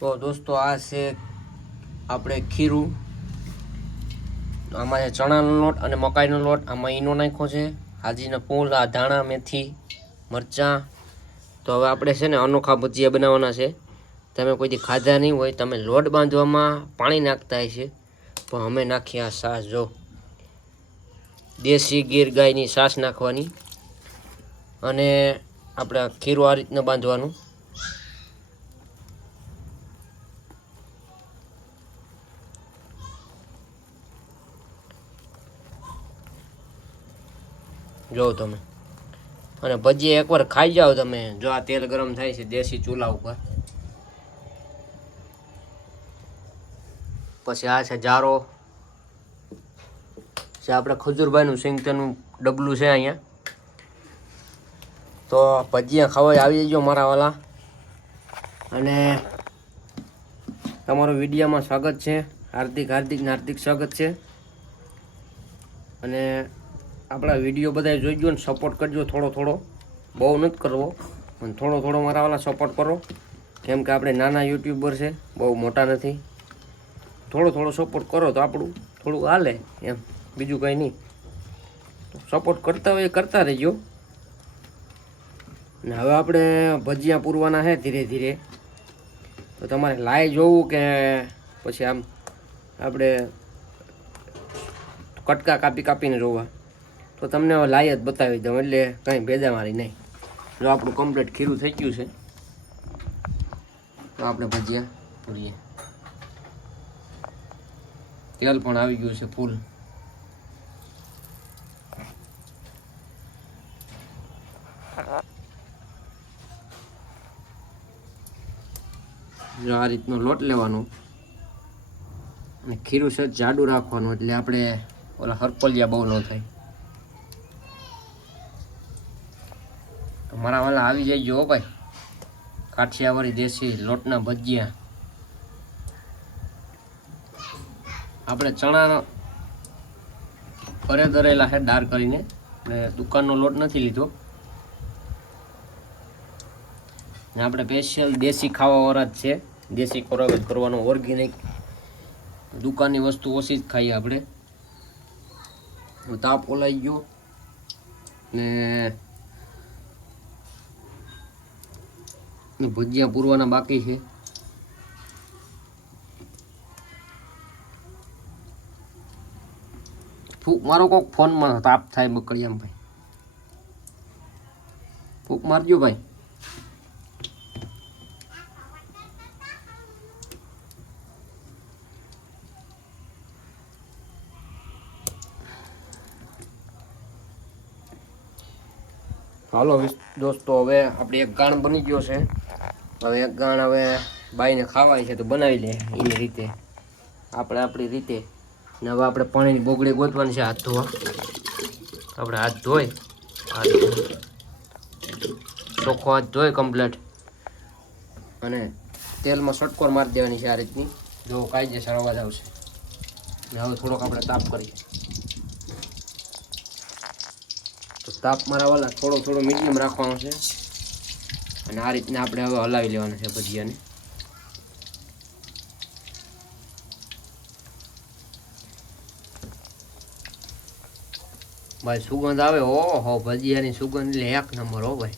તો દોસ્તો આ છે આપણે ખીરું. આમાં છે ચણાનો લોટ અને મકાઈનો લોટ. આમાં ઈનો નાખ્યો છે. હાજીના પૂલ આ ધાણા, મેથી, મરચાં. તો હવે આપણે છે ને અનોખા ભજીયા બનાવવાના છે. તમે કોઈથી ખાધા નહીં હોય, તમે લોટ બાંધવામાં પાણી નાખતા છે પણ અમે નાખીએ આ સાસ, જો. દેશી ગીર ગાયની સાસ નાખવાની. અને આપણે ખીરું આ રીતના બાંધવાનું. જો તમે. અને ભજીયા એકવાર ખાઈ જાઓ તમે. જો આ તેલ ગરમ થાય છે દેશી ચૂલા ઉપર. પછી આ છે જારો. જે આપણે ખજૂરભાઈનું સિંગતેનું ડબલું છે અહીંયા. તો ભજીયા ખાવા આવી જજો મારા વાલા. અને તમારું વિડીયોમાં સ્વાગત છે. હાર્દિક હાર્દિક હાર્દિક સ્વાગત છે. અને આપણા વીડિયો બધા જોઈજો ને સપોર્ટ કરજો થોડો થોડો. બહુ નથી કરવો, પણ થોડો થોડો મારા વાલા સપોર્ટ કરો. કેમ કે આપણે નાના યુટ્યુબર છે, બહુ મોટા નથી. થોડો થોડો સપોર્ટ કરો તો આપણું થોડું હાલે એમ, બીજું કંઈ નહીં. સપોર્ટ કરતા હોય કરતા રહેજો. ને હવે આપણે ભજીયા પૂરવાના છે ધીરે ધીરે. તો તમારે લાઈ જોવું કે પછી આમ આપણે કટકા કાપી કાપીને જોવા. તો તમને હવે લાઈ જ બતાવી દઉં, એટલે કંઈ ભેદામારી નહીં. જો આપણું કમ્પ્લીટ ખીરું થઈ ગયું છે. તો આપણે ભજીયા પૂરીએ. તેલ પણ આવી ગયું છે ફૂલ. જો આ રીતનો લોટ લેવાનો. અને ખીરું છે જાડું રાખવાનું, એટલે આપણે ઓલા હરપલિયા બહુ ન થાય. મારા વાલા આવી જાય હો ભાઈ. કાઠિયાવાડી દેશી લોટના ભજીયા. આપણે ચણાનો ઘરે દરેલા છે દાર કરીને. ને દુકાનનો લોટ નથી લીધો. ને આપણે સ્પેશિયલ દેશી ખાવાવાળા જ છે. દેશી ખોરાક જ કરવાનો ઓર્ગેનિક દુકાનની વસ્તુ ઓછી જ ખાઈએ આપણે. તાપ ઓલાઈ ગયો. ને ભજીયા પૂરવાના બાકી છે. ફૂક મારો કોક ફોનમાં તાપ થાય બકડિયામ ભાઈ ફૂક મારજો ભાઈ. હાલો દોસ્તો, હવે આપણે એક ગાણ બની ગયો છે. હવે એક ગાણ હવે બાઈને ખાવાય છે તો બનાવી લે એની રીતે. આપણે આપણી રીતે. ને હવે આપણે પાણીની બોગડી ગોતવાની છે, હાથ ધોવા. આપણે હાથ ધોઈ, હાથ. ચોખ્ખો હાથ ધોઈ કમ્પ્લેટ અને તેલમાં સટકોર મારી દેવાની છે આ રીતની. જો કાયદેસર અવાજ આવશે. ને હવે થોડોક આપણે તાપ કરીએ. તો તાપ મારા વાલા થોડો થોડો મીડિયમ રાખવાનો છે. અને આ રીતના આપણે હવે હલાવી લેવાના છે ભજીયાને. ભાઈ, સુગંધ આવે? ઓહો, ભજીયાની સુગંધ એટલે એક નંબર હો ભાઈ.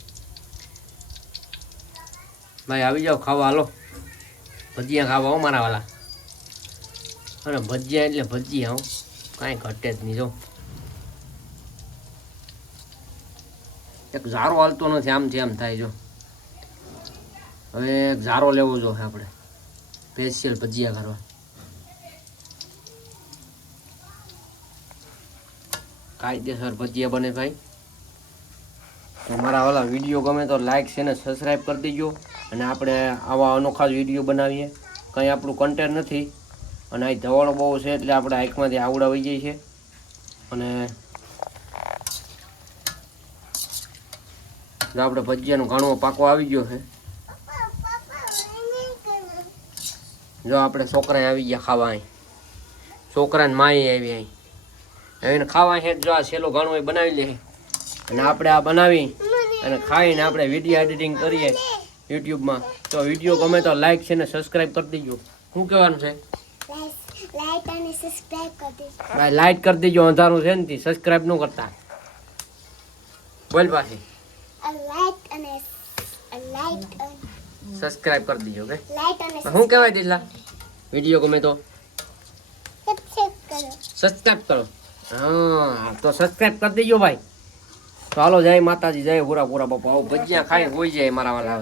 ભાઈ, આવી જાઓ, ખાવા, હાલો. ભજીયા ખાવા હો મારા વાલા. અને ભજીયા એટલે ભજીયા હો. કાંઈ ઘટે જ નહીં જો. એક ઝારો હાલતો નથી, આમ છે થાય જો. હવે એક ઝારો લેવો જોઈએ આપણે. સ્પેશિયલ ભજીયા કરવા. કાયદેસર ભજીયા બને ભાઈ. તો મારા ઓલા વીડિયો ગમે તો લાઈક છે ને સબસ્ક્રાઈબ કરી દેજો. અને આપણે આવા અનોખા વીડિયો બનાવીએ. કંઈ આપણું કન્ટેન્ટ નથી. અને અહીં ધવાળો બહુ છે એટલે આપણે આંખમાંથી આવડા વહી જાય છે અને આપણે ભજીયાનો ઘણો પાકો આવી ગયો છે. જો આપણે છોકરા આવી ગયા ખાવા અહીં. છોકરાને માઈ આવી અહીં. હવે ખાવા છે જો આ છેલ્લું ઘણું એ બનાવી લે અને આપણે આ બનાવી અને ખાઈને આપણે વીડિયો એડિટિંગ કરીએ યુટ્યુબમાં. તો વીડિયો ગમે તો લાઈક છે ને સબસ્ક્રાઈબ કરી દેજો. શું કહેવાનું છે? લાઈટ કરી દેજો. અંધારું છે ને સબસ્ક્રાઈબ ન કરતા. બોલ પાછી. લાઈક અને લાઈક સબસ્ક્રાઇબ કરી દીજો કે શું કહેવાય તેટલા? વીડિયો ગમે તો. સબસ્ક્રાઇબ કરો. હા તો સબસ્ક્રાઇબ કરી દેજો ભાઈ. ચાલો જય માતાજી જય પૂરા પૂરા બાપા. આવો ભજીયા ખાઈ હોય જાય મારા વાલા